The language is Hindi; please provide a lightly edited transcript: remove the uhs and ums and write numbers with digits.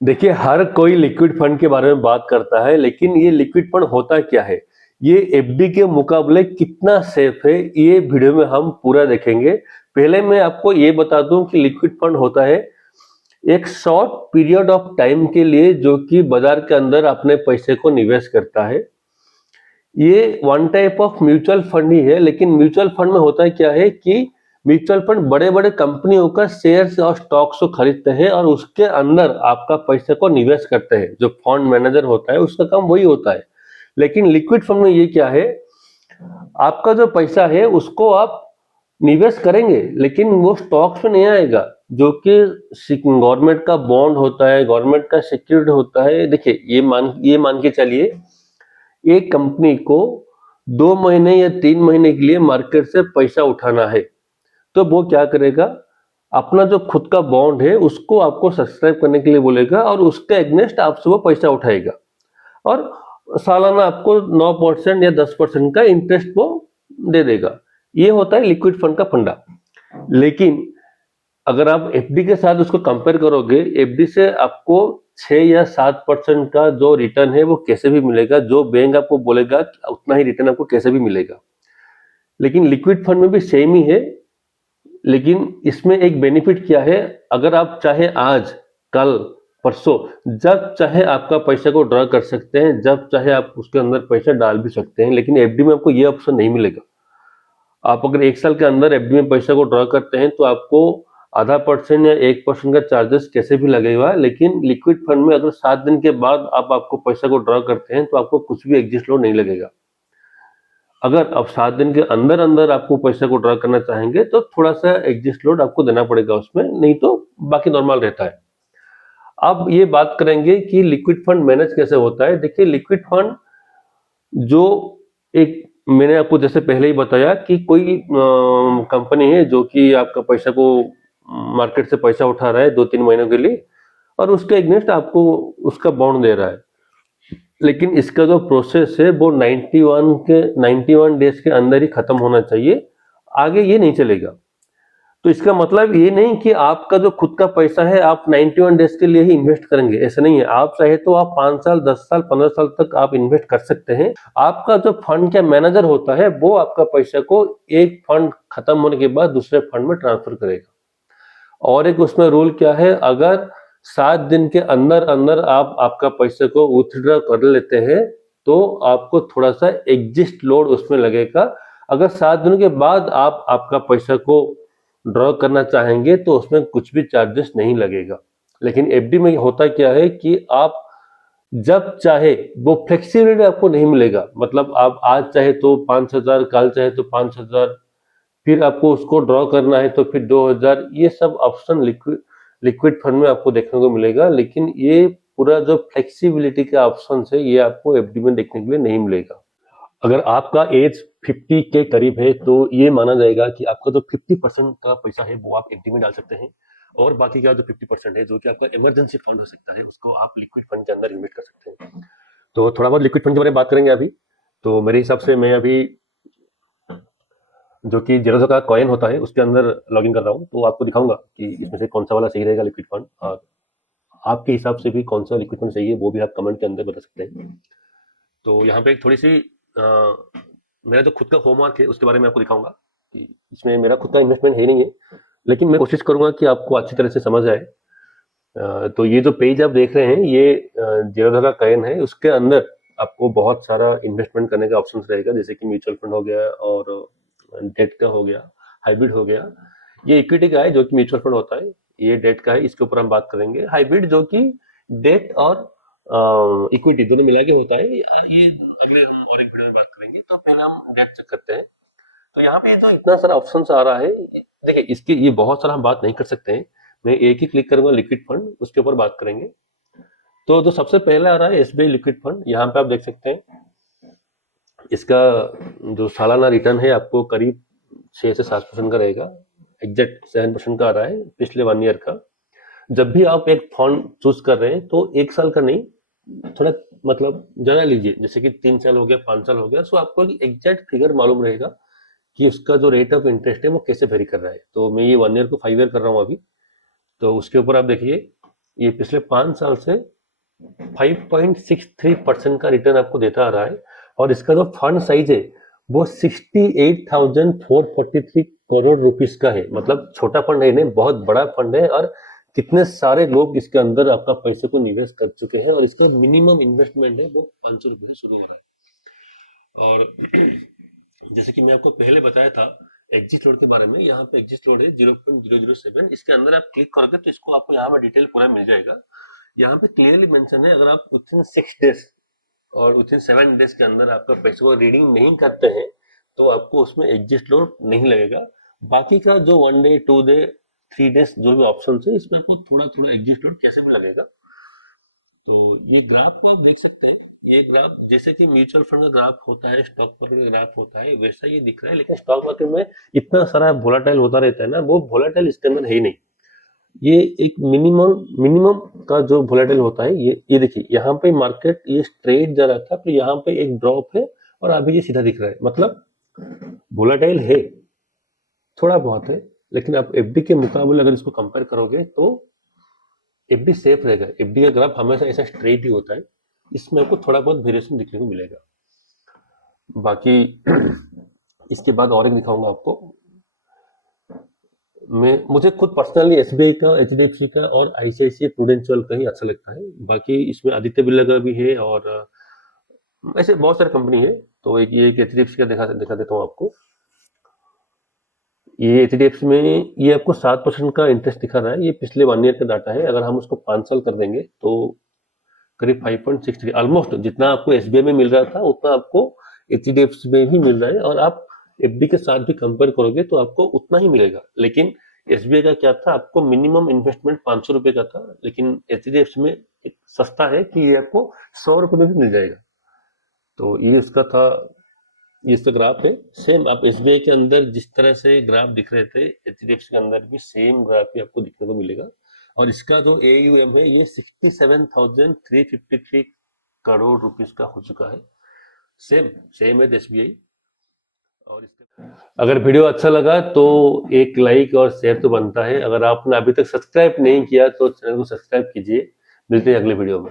देखिए, हर कोई लिक्विड फंड के बारे में बात करता है, लेकिन ये लिक्विड फंड होता क्या है, ये एफडी के मुकाबले कितना सेफ है, ये वीडियो में हम पूरा देखेंगे। पहले मैं आपको ये बता दूं कि लिक्विड फंड होता है एक शॉर्ट पीरियड ऑफ टाइम के लिए जो कि बाजार के अंदर अपने पैसे को निवेश करता है। ये one type of mutual fund ही है, लेकिन म्यूचुअल फंड में होता है क्या है कि म्यूचुअल फंड बड़े बड़े कंपनियों का शेयर्स और स्टॉक्स को खरीदते हैं और उसके अंदर आपका पैसे को निवेश करते हैं। जो फंड मैनेजर होता है उसका काम वही होता है। लेकिन लिक्विड फंड में ये क्या है, आपका जो पैसा है उसको आप निवेश करेंगे लेकिन वो स्टॉक्स में नहीं आएगा, जो कि गवर्नमेंट का बॉन्ड होता है, गवर्नमेंट का सिक्योरिटी होता है। देखिए, ये मान के चलिए, एक कंपनी को 2 महीने या 3 महीने के लिए मार्केट से पैसा उठाना है, तो वो क्या करेगा, अपना जो खुद का बॉन्ड है उसको आपको सब्सक्राइब करने के लिए बोलेगा और उसके एग्नेस्ट आपसे वो पैसा उठाएगा और सालाना आपको 9% या 10% का इंटरेस्ट वो दे देगा। ये होता है लिक्विड फंड का फंडा। लेकिन अगर आप एफडी के साथ उसको कंपेयर करोगे, एफडी से आपको 6 या 7% का जो रिटर्न है वो कैसे भी मिलेगा, जो बैंक आपको बोलेगा उतना ही रिटर्न आपको कैसे भी मिलेगा। लेकिन लिक्विड फंड में भी सेम ही है, लेकिन इसमें एक बेनिफिट क्या है, अगर आप चाहे आज, कल, परसों, जब चाहे आपका पैसा को ड्रॉ कर सकते हैं, जब चाहे आप उसके अंदर पैसा डाल भी सकते हैं। लेकिन एफडी में आपको ये ऑप्शन नहीं मिलेगा। आप अगर 1 साल के अंदर एफडी में पैसा को ड्रॉ करते हैं तो आपको ½ % या 1% का चार्जेस कैसे भी लगेगा। लेकिन लिक्विड फंड में अगर 7 दिन के बाद आपको पैसा को ड्रॉ करते हैं तो आपको कुछ भी एग्जिट लोड नहीं लगेगा। अगर आप 7 दिन के अंदर अंदर आपको पैसा को ड्रॉ करना चाहेंगे तो थोड़ा सा एग्जिट लोड आपको देना पड़ेगा उसमें, नहीं तो बाकी नॉर्मल रहता है। अब ये बात करेंगे कि लिक्विड फंड मैनेज कैसे होता है। देखिए, लिक्विड फंड जो एक, मैंने आपको जैसे पहले ही बताया कि कोई कंपनी है जो कि आपका पैसा को मार्केट से पैसा उठा रहा है 2-3 महीनों के लिए और उसके एग्नेस्ट आपको उसका बॉन्ड दे रहा है। लेकिन इसका जो प्रोसेस है वो 91 डेज के अंदर ही खत्म होना चाहिए, आगे ये नहीं चलेगा। तो इसका मतलब ये नहीं कि आपका जो खुद का पैसा है आप 91 डेज के लिए ही इन्वेस्ट करेंगे, ऐसा नहीं है। आप चाहे तो आप 5 साल, 10 साल, 15 साल तक आप इन्वेस्ट कर सकते हैं। आपका जो फंड का मैनेजर होता है वो आपका पैसा को एक फंड खत्म होने के बाद दूसरे फंड में ट्रांसफर करेगा। और एक उसमें रूल क्या है, अगर 7 दिन के अंदर अंदर आप आपका पैसे को विथड्रॉ कर लेते हैं तो आपको थोड़ा सा एग्जिट लोड उसमें लगेगा। अगर 7 दिनों के बाद आप आपका पैसा को ड्रॉ करना चाहेंगे तो उसमें कुछ भी चार्जेस नहीं लगेगा। लेकिन एफडी में होता क्या है कि आप जब चाहे, वो फ्लेक्सिबिलिटी आपको नहीं मिलेगा। मतलब आप आज चाहे तो 5,000, कल चाहे तो 5,000, फिर आपको उसको ड्रॉ करना है तो फिर 2,000, ये सब ऑप्शन लिक्विड फंड में आपको देखने को मिलेगा। लेकिन ये पूरा जो फ्लेक्सिबिलिटी का ऑप्शन है ये आपको एफडी में देखने के लिए नहीं मिलेगा। अगर आपका एज 50 के करीब है तो ये माना जाएगा कि आपका जो 50% का पैसा है वो आप एफडी में डाल सकते हैं और बाकी का जो 50% है जो कि आपका इमरजेंसी फंड हो सकता है उसको आप लिक्विड फंड के अंदर इन्वेस्ट कर सकते हैं। तो थोड़ा बहुत लिक्विड फंड के बारे में बात करेंगे अभी। तो मेरे हिसाब से मैं अभी जो कि जेरोधा का कॉइन होता है उसके अंदर लॉगिन कर रहा हूँ, तो आपको दिखाऊंगा कि इसमें से कौन सा वाला सही रहेगा लिक्विड फंड, और आपके हिसाब से भी कौन सा लिक्विड फंड सही है वो भी आप कमेंट के अंदर बता सकते हैं। तो यहाँ पे एक थोड़ी सी मेरा जो खुद का होमवर्क है उसके बारे में आपको दिखाऊंगा कि इसमें मेरा खुद का इन्वेस्टमेंट है नहीं है, लेकिन मैं कोशिश करूंगा कि आपको अच्छी तरह से समझ आए। तो ये जो पेज आप देख रहे हैं ये जेरोधा का कॉइन है, उसके अंदर आपको बहुत सारा इन्वेस्टमेंट करने का ऑप्शन रहेगा, जैसे कि म्यूचुअल फंड हो गया और डेट का हो गया, हाइब्रिड हो गया। ये इक्विटी का है जो कि म्यूचुअल फंड होता है, ये डेट का है, इसके ऊपर हम बात करेंगे। हाइब्रिड जो कि डेट और इक्विटी दोनों मिला के होता है, ये अगले हम और एक वीडियो में बात करेंगे। तो पहले हम डेट चेक करते हैं। तो यहाँ पे जो इतना सारा ऑप्शन आ रहा है, देखिए इसकी ये बहुत सारा हम बात नहीं कर सकते हैं। मैं एक ही क्लिक करूंगा लिक्विड फंड, उसके ऊपर बात करेंगे। तो जो सबसे पहले आ रहा है एसबीआई लिक्विड फंड, यहाँ पे आप देख सकते हैं इसका जो सालाना रिटर्न है आपको करीब 6 से 7% का रहेगा, एग्जैक्ट 7% का आ रहा है पिछले 1 ईयर का। जब भी आप एक फंड चूज कर रहे हैं तो 1 साल का नहीं, थोड़ा मतलब ज्यादा लीजिए, जैसे कि 3 साल हो गया, 5 साल हो गया, सो आपको एग्जैक्ट फिगर मालूम रहेगा कि उसका जो रेट ऑफ इंटरेस्ट है वो कैसे वेरी कर रहा है। तो मैं ये 1 ईयर को 5 ईयर कर रहा हूँ अभी। तो उसके ऊपर आप देखिए ये पिछले 5 साल से 5.63% का रिटर्न आपको देता आ रहा है। और इसका जो फंड साइज है वो 68,443 करोड़ रुपीस का है। मतलब छोटा फंड है नहीं, बहुत बड़ा फंड है। और कितने सारे लोग इसके अंदर आपका पैसे को निवेश कर चुके हैं। और इसका मिनिमम इन्वेस्टमेंट है वो 500 रुपये से शुरू हो रहा है। और जैसे कि मैं आपको पहले बताया था एग्जिट लोड के बारे में, यहाँ पे एग्जिट लोड है 0.007। इसके अंदर आप क्लिक करोगे तो इसको आपको यहाँ पर डिटेल पूरा मिल जाएगा। यहाँ पे क्लियरली मेंशन है, अगर आप विथिन 6 डेज और विथिन 7 डेज के अंदर आपका पैसे को रीडिंग नहीं करते हैं तो आपको उसमें एग्जिट लोड नहीं लगेगा। बाकी का जो 1 डे 2 डे 3 डेज जो भी ऑप्शन है इसमें आपको थोड़ा थोड़ा एग्जिट लोड कैसे भी लगेगा। तो ये ग्राफ को आप देख सकते हैं। ये ग्राफ जैसे कि म्यूचुअल फंड का ग्राफ होता है, स्टॉक मार्केट का ग्राफ होता है, वैसा ये दिख रहा है। लेकिन स्टॉक मार्केट में इतना सारा वोलाटाइल होता रहता है ना, वो वोलाटाइल इसके अंदर है ही नहीं। ये एक मिनिमम का जो वोलेटाइल होता है, ये देखिए यहाँ पे मार्केट ये स्ट्रेट जा रहा था, फिर यहाँ पे एक ड्रॉप है और अभी ये सीधा दिख रहा है। मतलब वोलेटाइल है, थोड़ा बहुत है। लेकिन आप एफडी के मुकाबले अगर इसको कंपेयर करोगे तो एफडी सेफ रहेगा। एफडी का ग्राफ हमेशा ऐसा स्ट्रेट ही होता है, इसमें आपको थोड़ा बहुत वेरिएशन दिखने को मिलेगा। बाकी इसके बाद और एक दिखाऊंगा आपको। मुझे खुद पर्सनली एसबीआई का, एचडीएफसी का और आईसीआईसीआई प्रूडेंशियल का ही अच्छा लगता है। बाकी इसमें आदित्य बिरला का भी है और ऐसे बहुत सारे कंपनी है। तो ये एक एचडीएफसी का दिखा देता हूँ आपको। ये एचडीएफसी में ये आपको 7% का इंटरेस्ट दिखा रहा है। ये पिछले 1 ईयर का डाटा है। अगर हम उसको 5 साल कर देंगे तो करीब 5.63, ऑलमोस्ट जितना आपको एसबीआई में मिल रहा था उतना आपको एचडीएफसी में भी मिल रहा है। और आप एफडी के साथ भी कंपेयर करोगे तो आपको उतना ही मिलेगा। लेकिन एसबीआई का क्या था, आपको मिनिमम इन्वेस्टमेंट 500 रुपए का था। लेकिन एचडीएफसी में एक सस्ता है कि ये आपको 100 रुपए में भी मिल जाएगा। तो ये इसका था, ये इसका ग्राफ है। सेम आप एसबीआई के अंदर जिस तरह से ग्राफ दिख रहे थे, एचडीएफसी के अंदर भी सेम ग्राफ ही आपको दिखने को मिलेगा। और इसका जो एयूएम है ये 67,353 करोड़ रुपीस का हो चुका है। सेम है एसबीआई। और अगर वीडियो अच्छा लगा तो एक लाइक और शेयर तो बनता है। अगर आपने अभी तक सब्सक्राइब नहीं किया तो चैनल को सब्सक्राइब कीजिए। मिलते हैं अगले वीडियो में।